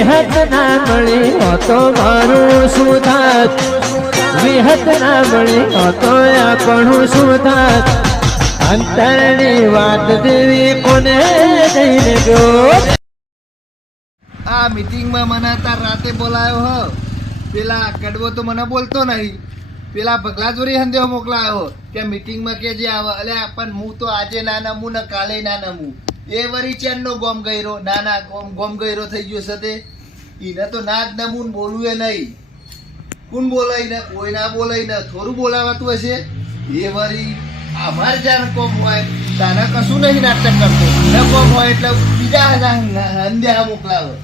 વિહત ના મળી તો મારું શું થાત, વિહત ના મળી તો આપણું શું થાત, અંતરની વાત દેવી કોને જઈને ગયો. આ મીટિંગમાં મને તાર રાતે બોલાયો હ, પેલા કડવો તો મને બોલતો નહીં, પેલા ભગલા ચોરી સંદેહો મોકલાયો કે મીટિંગમાં કે જે આવે. અલ્યા પણ હું તો આજે ના નમું ને કાલે ના નમું. એ વરી ચેનનો ગોમ ગયરો, ના ગોમ ગયરો થઈ ગયો છે તે. એને તો ના જ નમું ને બોલવું એ નહીં. કોણ બોલાય ને, કોઈ ના બોલાય ને, થોડું બોલાવાતું હશે. એ વરી અમારે જ્યાં કોમ હોય તારા કશું નહીં નાટક કરતો, ન કોમ હોય એટલે બીજા અંધ્યા મોકલાવે.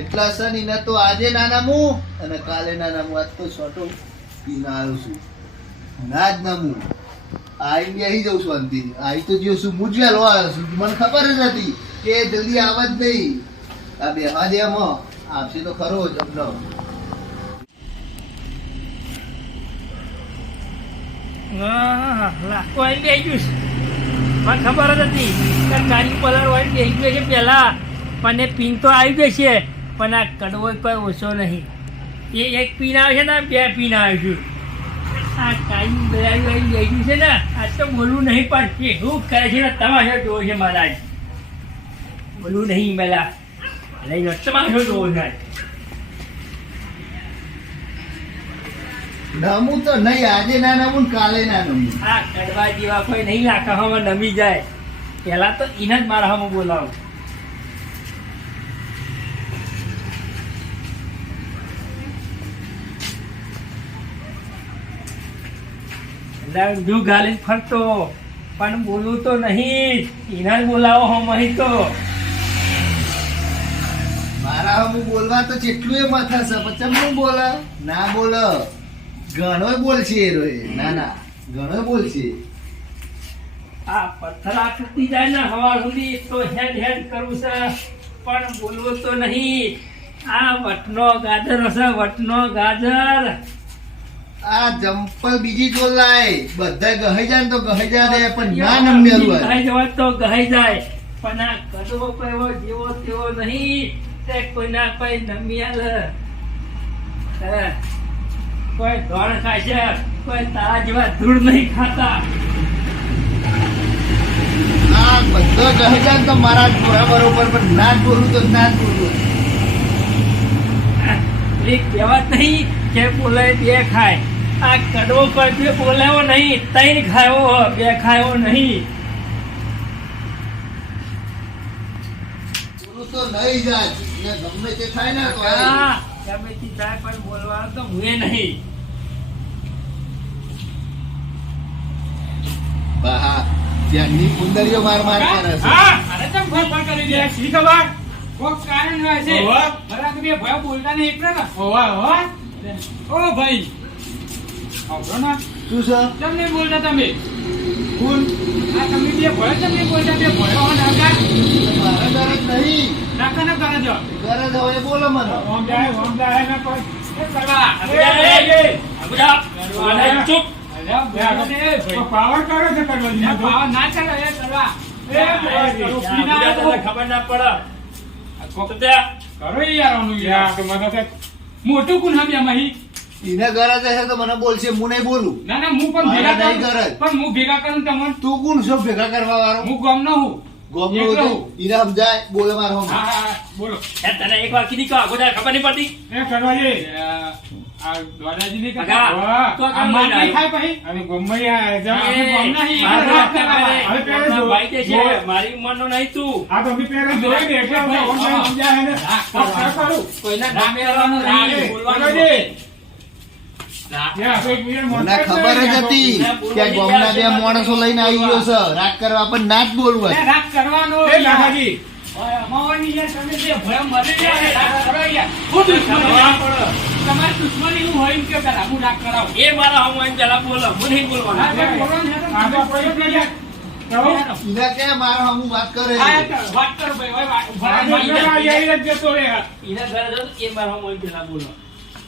એટલા સન એને તો આજે ના નામું અને કાલે ના નામું. આજ તો છોટો પીના આવ્યો છું, ના જ નામું. આઈ આવી જઉં છું અંતિ. આઈ તો જો છું હું જ વહેલો આવ્યો છું, મને ખબર જ હતી કે જલ્દી આવે જ નહીં. આ બે હાજે એમાં આવશે તો ખરો જ અમને. લાખો આવી ગયું છે, મને ખબર જ હતી કે કાલી પલર હોય બેસી ગયો છે પહેલાં, પણ એ પીન તો આવી ગઈ છે, પણ આ કડવો કોઈ ઓછો નહીં. એ એક પીન આવે છે ને બે પીન આવે છે. આ કાલી બધાયું આવી ગયું છે ને, આ તો બોલવું નહીં પણ એવું કરે છે ને તમાશો જોવો છે મારા. બોલવું નહીં પેલા લઈ તમાશો જોવો છે. નમું તો નહીં, આજે ના નમું કાલે ના નમું. આ કડવા જેવા કોઈ નહીં લાખામાં નમી જાય. પેલા તો એને જ મારા હામું બોલાવું. જુ ગાલી ફરતો પણ બોલવું તો નહીં, એને જ બોલાવો હમ અહીં તો. મારા હું બોલવા તો જેટલું એ માથા છે, પછી હું બોલે ના બોલે. ઘણો બોલશે એ રોય, ના ના ઘણો બોલશે. આ પથ્થર આ તૂટી જાય ને હવા સુધી તો હેડ હેડ કરવું છે, પણ બોલવું તો નહીં. આ વટનો ગાજર હશે, વટનો ગાજર. આ જંપલ બીજી જોલ લાય, બધા ગહાઈ જાય ને તો ગહાઈ જાય, પણ ના નમેલું હોય. ગહાઈ જવાય તો ગહાઈ જાય, પણ આ કડવો કયો જેવો તેવો નહીં. તે કોઈના કોઈ નમી આલે. કોઈ ધોળ ખાય છે, કોઈ તારા જેવા ધૂળ નહીં ખાતા. આ બધા ગહાઈ જાય ને તો મારા પૂરા બરોબર, પણ ના જ બોલું તો ના જ બોલું. એ કહેવત નહીં કે બોલે બે ખાય. આ કડવો કોઈ બોલાવો નહીં, ત્રણ ખાયો બે ખાયો નહીં. બોલું તો નહીં જાય, ગમે તે થાય ને તો ગમે તે થાય પણ બોલવાનું તો હું નહીં. હા, ત્યાંની કુંદરીઓ માર માર કરે છે. અરે તમે ફોન કરી દે, શી ખબર કોક કારણ હોય છે. બરાબર બે ભયો બોલતા નહીં એટલે ને. ઓ ભાઈ આવડો ના શું છે? કેમ નહીં બોલતા તમે? કોણ? આ તમે બે ભયો કેમ નહીં બોલતા? બે ભયો હો નાકા મારા દરજ નહીં. નાકા ના કરે જો દરજ હવે બોલો મને. ઓમ જાય ના કોઈ એ કરવા ચૂપ. પાવર કરો છે કરવા પાવર ના કરે એ કરવા ખબર ના પડે. કરો યાર ઓનું યાર તો મને મોટું કુન હા બે મહી એને ગરજ હશે તો મને બોલશે, હું નહીં બોલું. ના ના હું પણ ભેગા નહીં કરું, ગરજ. પણ હું ભેગા કરું તમને. તું કોણ છો ભેગા કરવા વાળો? હું ગામ નો હું. ગોમનો એકલો હતો. હું. એને સમજાય બોલે મારો હમ. હા હા બોલો તને એક વાર કીધી કહો ખબર નહીં પડતી. એ કરવા જે આ દ્વારાજી ની કાકા, તો કામ માર લઈને નહીં ખાય પછી અને ગોમૈયા જમ આપણે ગામ નહીં મારું વાત વાત કરવા કરે. હવે પહેલા જો ભાઈ તે છે, મારી ઉંમરનો નહીં તું. આ તો અમે પહેલા જોઈ ને એટલે આપણે ઓનલાઈન સમજાય ને કરું કોઈના નામે કરવાનું નહીં, બોલવાનું. યા આપણે એકબીજાને મને મળતા ખબર જ હતી કે આ ગામના બે માણસો લઈને આવી ગયો છે. રાગ કરવા પણ ના જ બોલવું. એ રાગ કરવાનો એ લાખાજી અમાવાની યાર તમે જે ભય મરી ગયા રાગ કરો યાર હું દુશ્મની તમારી દુશ્મની હું હોય કે પેલા હું રાગ કરાવ એ મારા હમ એમ જલા બોલો, હું નહીં બોલવાનું. આ તો કોઈ જ નહીં કરો એને કે મારો હમ વાત કરે છે. વાત કરો ભાઈ ભાઈ જતો રે એના ઘરે જાઉં તો એ મારા હમ એમ જલા બોલો.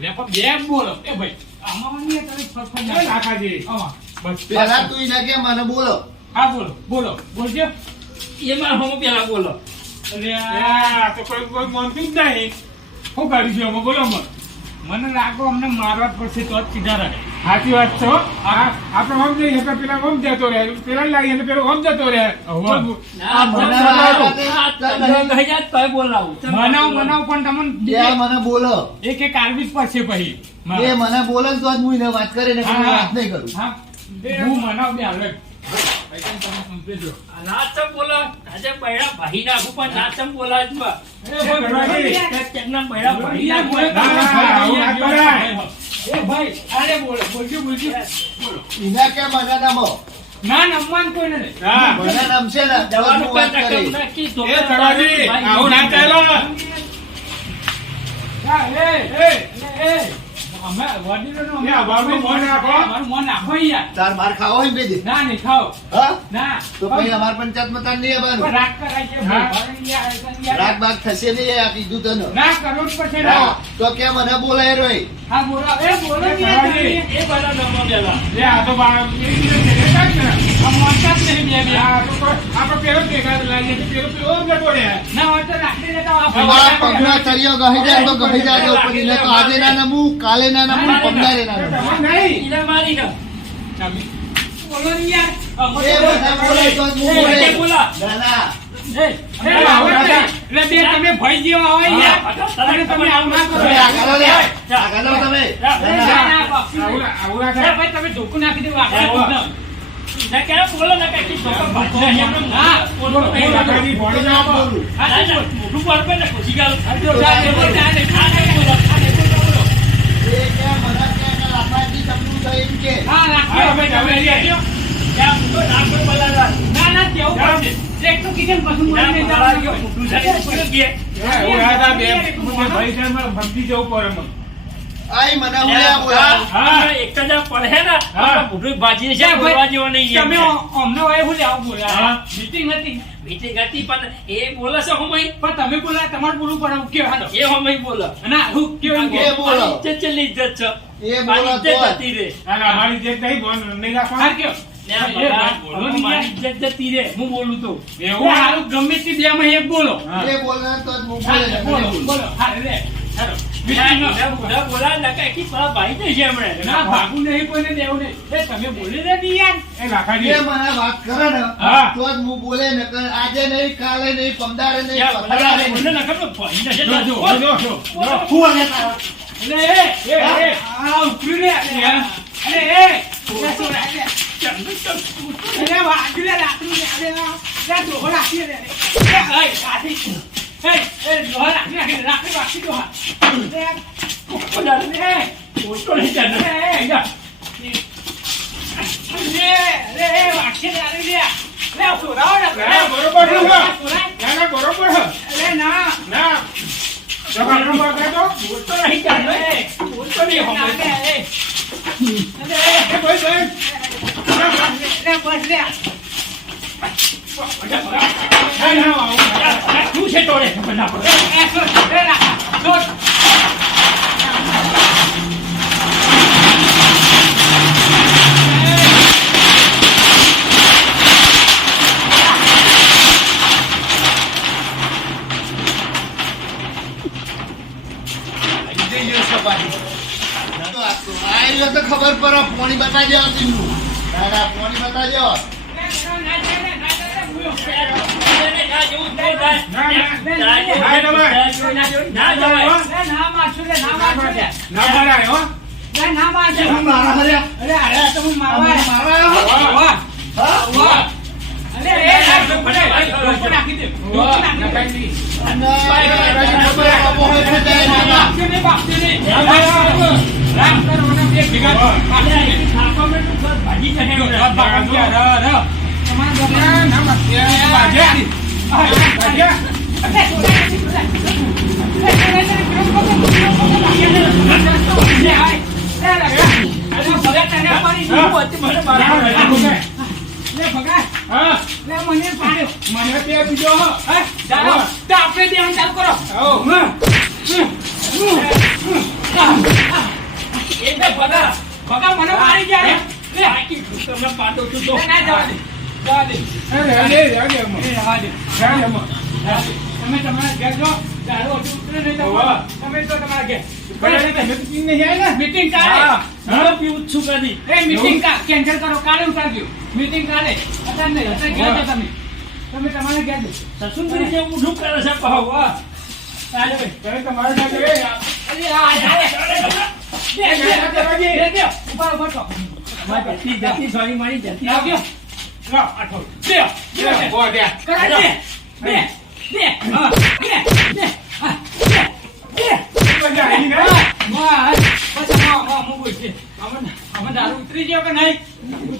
લે પણ બે બોલો એ ભાઈ અમાવાની તમે ફરફર ના લાખાજી બસ પેલા તું એને કે મને બોલો. હા બોલો બોલો બોલજો એ મારા હમ પેલા બોલો. અરે આ તો કોઈ માનતું જ નહીં શું કરીશું અમે બોલો મને લાગો અમને મારવા જ પડશે તો જ સીધા રહે. સાચી વાત છે હો. આપણે ઓમ જઈએ તો પેલા ઓમ જતો રહે, પેલા લાગીએ એટલે પેલો ઓમ જતો રહે. ના, કહી જાય તોય બોલાવું. મનાવ પણ તમને બે મને બોલો એક એક આલવી જ પડશે પછી. બે મને બોલે ને તો જ હું એને વાત કરે ને હા, વાત નહીં કરું હા. હું મનાવ બે હાલે. તમે સમજો. નાચમ બોલા આજે બૈરા ભાઈ નાખું પણ નાચમ બોલા જ બા. કેમના બૈરા ભાઈ નાખું? આવું ના કરાય. એ ભાઈ અરે બોલજો બોલો. એના કે મને નમો ના નમવાનું કોઈ નથી. મને નમશે ને તો જ જવાનું હું વાત કાંઈ કરી ટકમ નાખી, એ ધોકા તળાજી, ભાઈ આવું ના ચાલો. અમે વડીલોનું અમે અમારું મોન રાખો. અમારું મોન રાખો યાર. તાર માર ખાવો હોય ને બે દે ના નહીં ખાઓ. હા ના તો પછી અમાર પંચાયતમાં તાર નહીં આવવાનું. રાગ કરાય છે ભાઈ. યાર. રાગ બાગ થશે નહીં આ કીધું તને ના કરો જ પછી હા, ના. તો કે મને બોલાય રોય હા બોલો એ બોલો ને યાર તમે. એ બધા નમો પેલા. લે આ તો બા એક દિવસ છે કાક ને. આ મોટા જ નહીં બે બે. આ તો આપણે પેલો ભેગા લાગીએ તો પેલો જતો રહે. ના હોય તો રાખી દેતા તમારા પગનો તળિયો ગહી જાય તો ગહી જાય ઉપર ને તો આજે ના નમું કાલે ના નમું પગનારે ના નમું નહીં. ઈલા મારી ના. બોલો ને યાર. એ બધા બોલાય તો જ હું એ બોલે બોલા. ના ના એ આવો ને. એટલે બે તમે ભાઈ જેવા હોય યાર. અને તમે આવું ના કરો. તમે આ કરો લે આ કરો તમે ના, ના. આવું ના થાય. ભાઈ તમે ધોકું નાખી દેવું આપણે. ના ક્યારે બોલો ને કાંઈ ધોકા ભાઈ એમ ના બોલો નહીં હું ના બોલું ના, ના, મોઢું પર પર ને ખુશી ગાલ. ચાલે, ચાલે. આ નહીં બોલો, આ નહીં બોલો. એ કે મને કે લાભાજી તમને તો એમ કે હા રાખો ભાઈ તમે રહેજો. ત્યાં હું તો ના કોઈ બોલાવા. ના ના કેવું પડશે. એક તો કીધું ને પછી ના મને બોલાવા ગયો, જવાનું. મોઢું સારી બોલી ગયે. ભાઈ સાહેબ ભક્તિ જવું પડે મને. આઈ મને હું લે બોલાવ હા, એક જ આ પડે ને હા. મોઢું ભાજી છે ભાઈ, બોલવા જેવો નહીં તમે એમ. અમને હોય હું લેવા બોલ્યા હા. મીટિંગ હતી મીટિંગ હતી પણ એ બોલે છે હમઈ પણ તમે બોલ્યા તમારે બોલવું પડે હું કેવા એ હમઈ બોલે ના હું કેવું એ બોલો. ઇજ્જત ચલી ઇજ્જત છે એ મારી બોલો ઇજ્જત તો જતી રે અમારી જે કઈ બોલ નહીં રાખવા કયો લે આ એ બધા બોલો ને મારી યાર. ઇજ્જત જતી રે હું બોલું તો એવું હારું ગમે તે બે માં એક બોલો એ બોલનાર તો જ હું હા, બોલે બોલો બોલો હા લે ચાલો બોલા બોલા ના કાંઈ પેલા ભાઈ ને છે હમણાં ના ભાગું નહીં કોઈને દેવું નહીં એ તમે બોલી દે ને યાર એ રાખાજી એ મને વાત કરે ને હા. તો જ હું બોલે ને આજે નહીં કાલે નહીં પમદારે નહીં યાર, પથરારે બોલે નહીં ના ખબર ભાઈ ને છે જો જો બોલ. જો જો બોલો. હું અને તારા એ આ ઉતરી લે યાર અરે એ અરે વાગી લે રાખી લે લે દોહો રાખી લે એ કાઠી એ દોહો રાખી રાખી દો હા બોલા. બોલતો નહીં તને. બોલતો નહીં તને. બોલતો નહીં હમણાં. યાર, શું છે તોડે ખબર ના પડે. આયલો તો ખબર પડે પાણી બતાવજો આમનું દાદા પાણી બતાવજો મારા હર્યા મારા ભાજી મને મારી ગયા તમને પાટો છું તો ના જવા દે જવા દે તમે તમારા ઘેર જો દારૂ હજુ ઉતરે નહીં તો તમે જો તમારા ઘેર મીટિંગ કાલે હું પીવું જ છું કદી. મીટિંગ કેન્સલ કરો કાલે ઉતારજો મીટિંગ કાલે અત્યારે નહીં અત્યારે ઘેર જો તમે તમારા ઘેર જો સસુંદરી જેવું ઊંધું કરે છે કહો. ચાલો ભાઈ. તમે તમારા ઘેર જો ઉપર ઉપર તો મારી જતી સોરી મારી જતી આવજો લો આઠો બે કરા બે હા બે હા દારૂ ઉતરી ગયો કે નહીં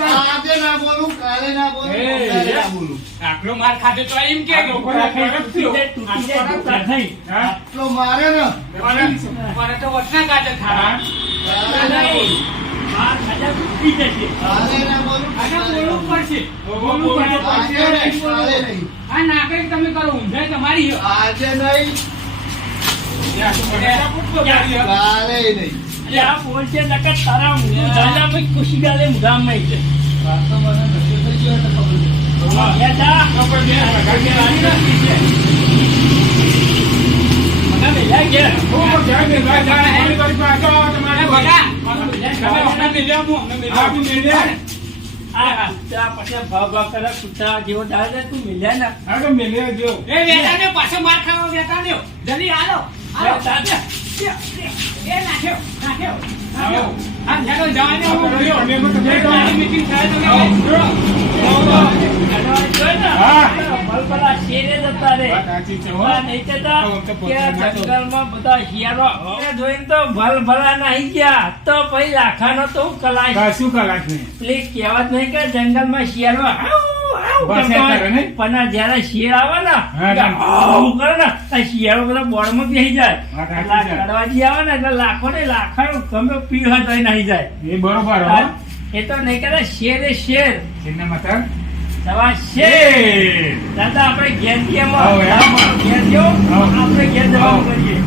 આજે ના બોલું કાલે ના બોલું કાલે ના બોલું આટલો માર ખાધો તો એમ કે આટલો મારે ને મને તો વચના કાઢે થા કાલે ના બોલું બોલવું પડશે બોલવું આજે પડશે નહીં, કાલે નહીં આ નાગરિક તમે કરો ઊંધાઈ તમારી આજે નહીં કાલે નહીં આ બોલશે નકર તારા ઊંધું ઝાલા ભાઈ ખુશી ગાલે મુગામમાં છે. આ તો મને નક્કી થઈ ગયો એટલે ખબર નહીં. હા, જા. મને મેલ્યા ઘેર. આ પછી ભાવ ભાવ કરે કૂતરા જેવો ડાળે છે, તું મેલ્યા ને પાછો માર ખાવા બેઠા દો જલ્દી હાલો દાદા. એ નાખ્યો નાખ્યો નાખ્યો આ જાડો જવાને હું ગયો મીટિંગ થાય તો ભલભલા શેરે જતા રે. આ નહીં જતા કે જંગલમાં બધા શિયાળો હવે જોઈને તો ભલભલા નાહી ગયા તો પછી લાખાનો તો હું કલાશ શું કલાક ને પેલી કહેવત નહીં કે જંગલમાં શિયાળો હાઉ, હાઉ બસ કરતો એ હોય. કરે ને? પણ આ જ્યારે શિયાળ આવે ને હા, એટલે હાઉ કરે ને આ શિયાળો બધા બોર્ડમાં બેસી જાય. હા, સાચી એટલે આ છે. કડવાજી આવે ને એટલે લાખો ને લાખાનો ગમે પીળ હોય તોય નાહી જાય. એ બરોબર હો એ તો નહીં કહેતા શેરે શેર એના મતલબ સવા શેર. દાદા આપણે ઘેર જઈએ આવો, ઘેર ગયો આવો. આપણે ઘેર જવાનું આવો. કરીએ.